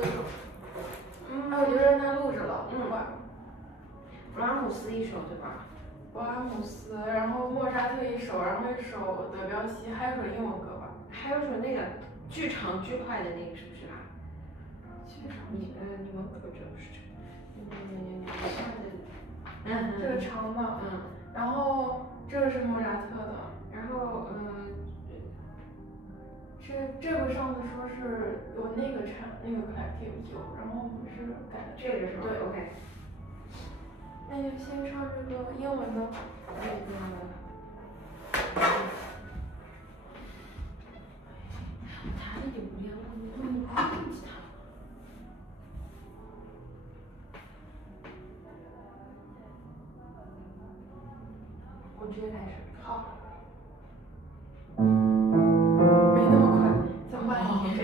各种。我就让他录着了，不管。布拉姆斯一首对吧？布拉姆斯，然后莫扎特一首，然后一首德彪西，还有首英文歌吧。还有首那个巨长巨快的那个是不是啦？巨长。你们不知道是这个。这个长的。然后这个是莫扎特的，然后这个上次说是有那个collective 有，然后我们是改的这个是吧？对 ，OK。那就先唱这个英文的。弹的也不练，我忘记它。我直接开始。好。没那么快，再慢一点。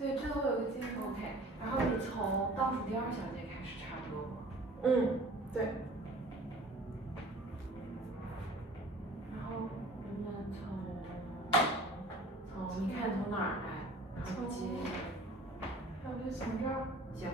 对，最后有个键慢。OK， 然后你从倒数第二小节开始差不多吗？对。然后我们从你看从哪儿来，然后接。那我就从这儿。行。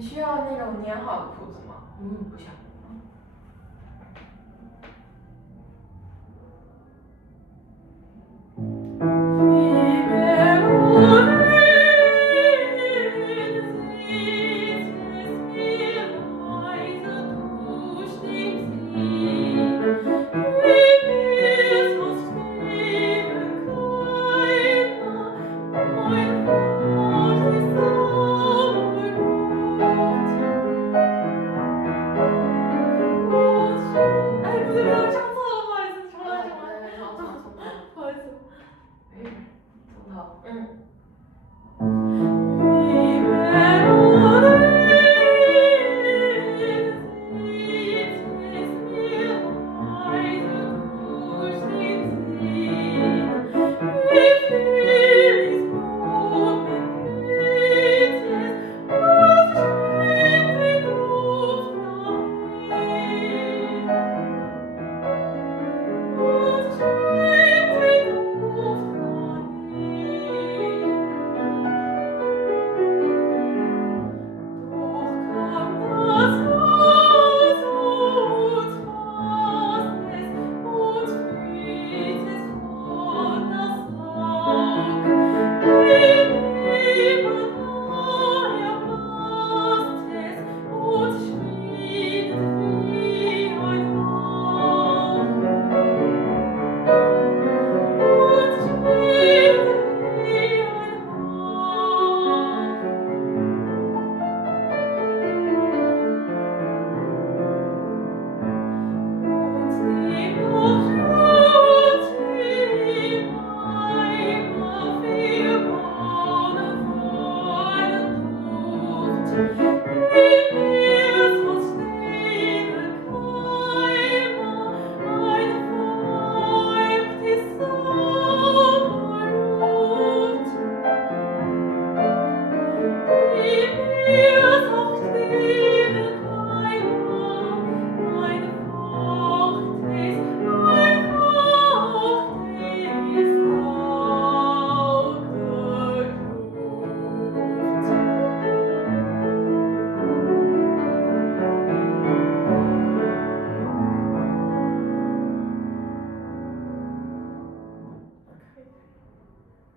你需要那种粘好的谱子吗？不想。哎，不对，我唱错了，不好意思，重来。从头。不好意思。没事，从头。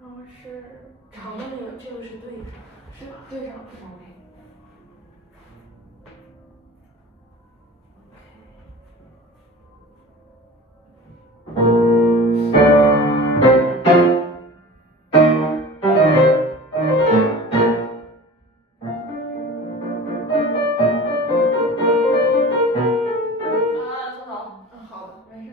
然后是长的那个，这个是对的，是对上的。OK。从头。好的，没事。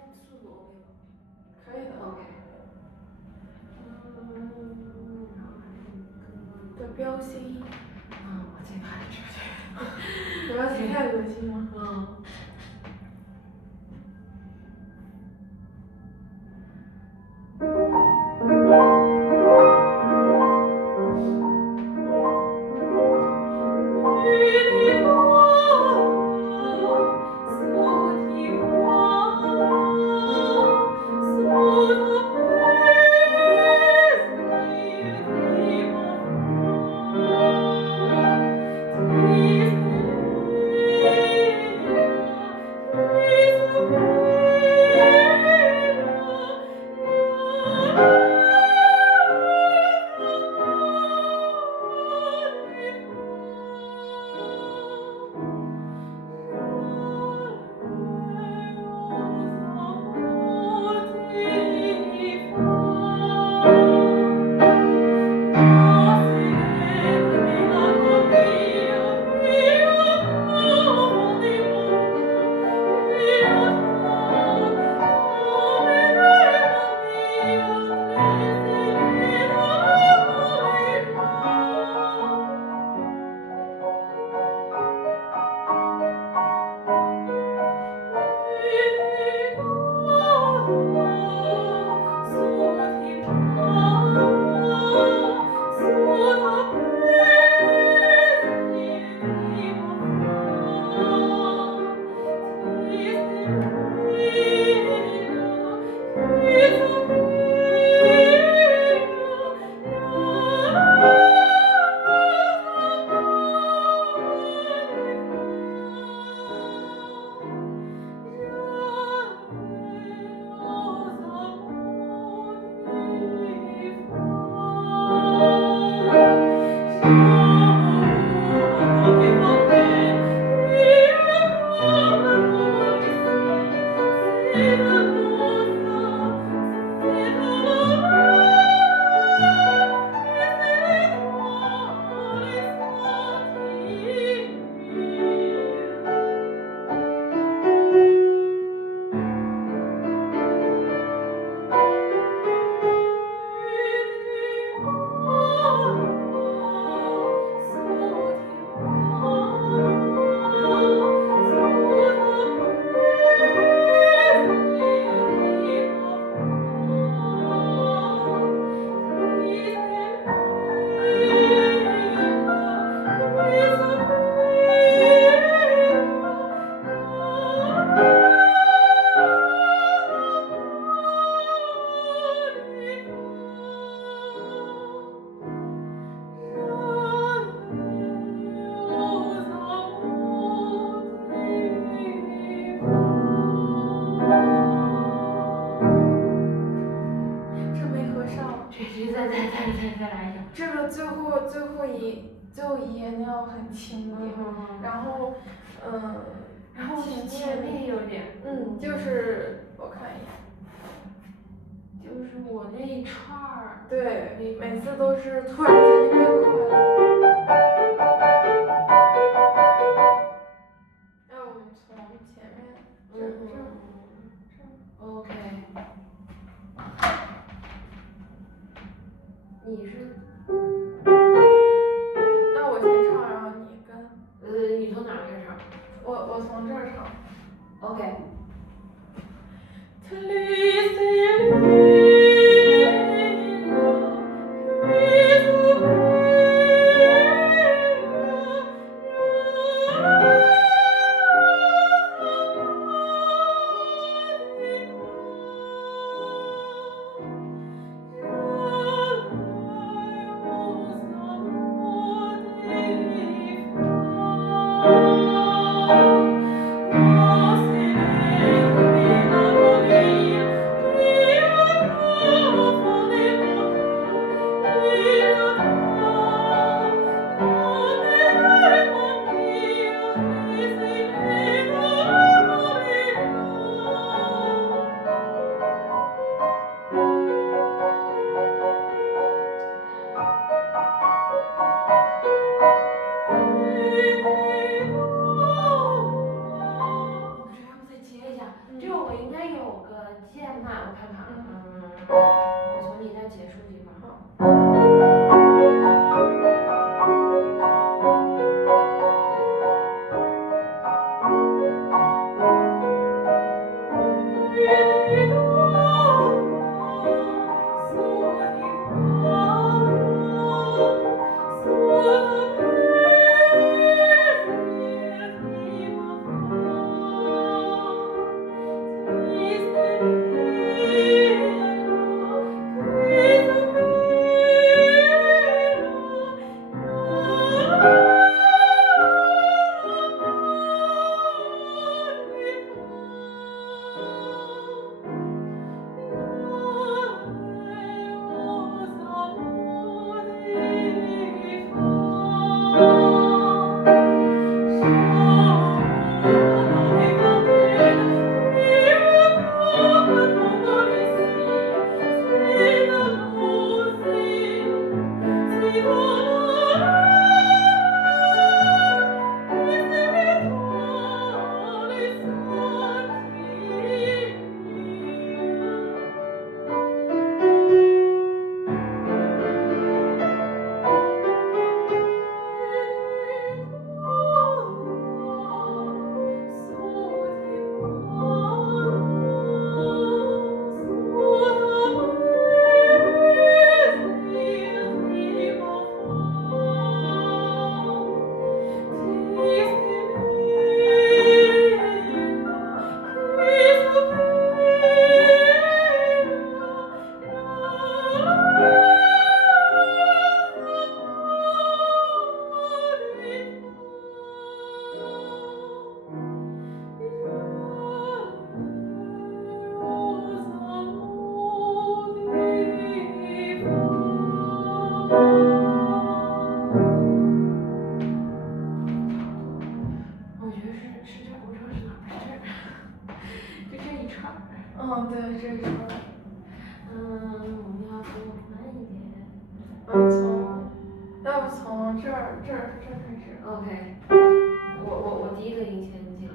速度 OK 吗？可以的。 OK。然后还有一个的标星，我这个还是的标星太恶心了。这没合上。再来一下。这个最后一页那要很轻点，然后前面有点。就是我看一眼。就是我那一串儿。对，每次都是突然间就变快了。要我们从前面这。OK。你是？那我先唱，然后你跟。你从哪开始唱？我从这儿唱。OK。我看，我看看，我从你那结束地方。我觉得是这，我说是哪儿？不是这儿，就这一串儿。对，这一串儿。我们要不慢一点。要不从这儿开始。OK，我第一个音先进来。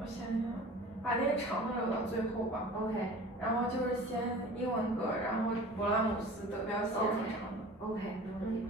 我想想，把那个长的留到最后吧。OK。然后就是先英文歌，然后勃拉姆斯、德彪西，然后长的。OK，没问题。